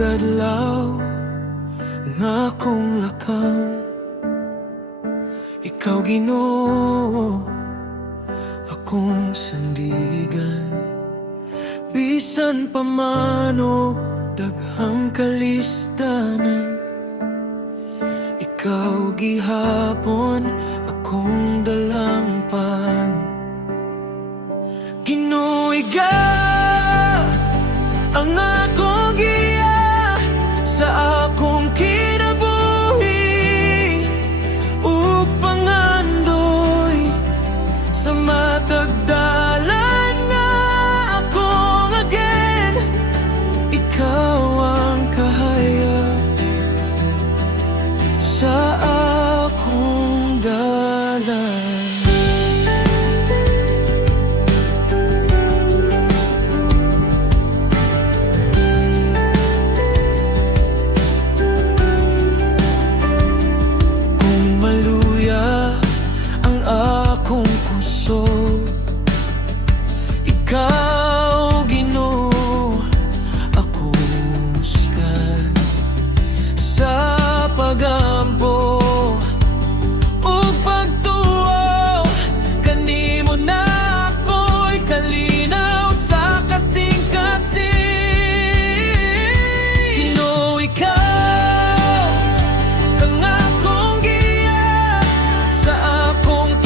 adlaw nga akong lakang, ikaw Ginoo akong sandigan. Bisan pa man og daghang kalistanan, ikaw gihapon akong dalangpan. Ginoo, ikaw ang akong giya sa akong kinabuhi ug pangandoy sa matag dalan nga akong again. Ikaw ang kahayag sa akong dalan. Ikaw Ginoo akong husgan sa pagampo ug pagtuo kanimo na ako'y kalinaw sa kasing-kasing. Ginoo, ikaw ang akong giya sa akong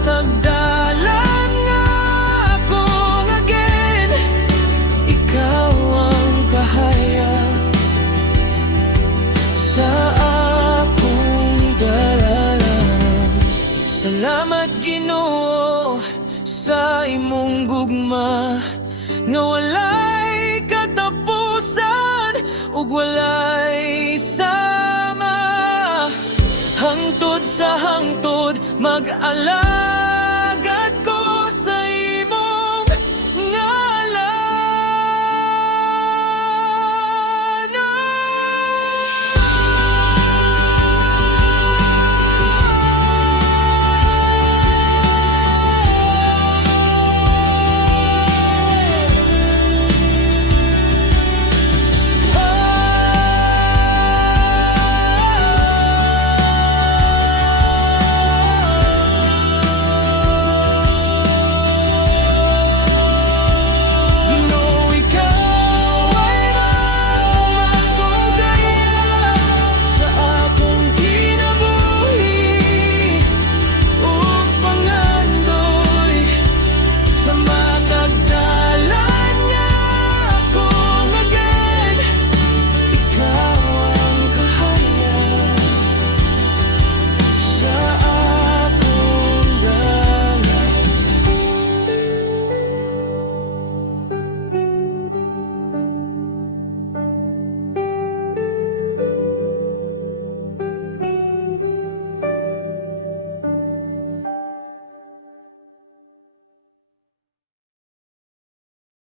tagdalan nga akong again. Ikaw ang kahayag sa akong dalan. Salamat Ginoo sa imong gugma nga walay katapusan ug walay sama. Hangtod sa hangtod mag-alala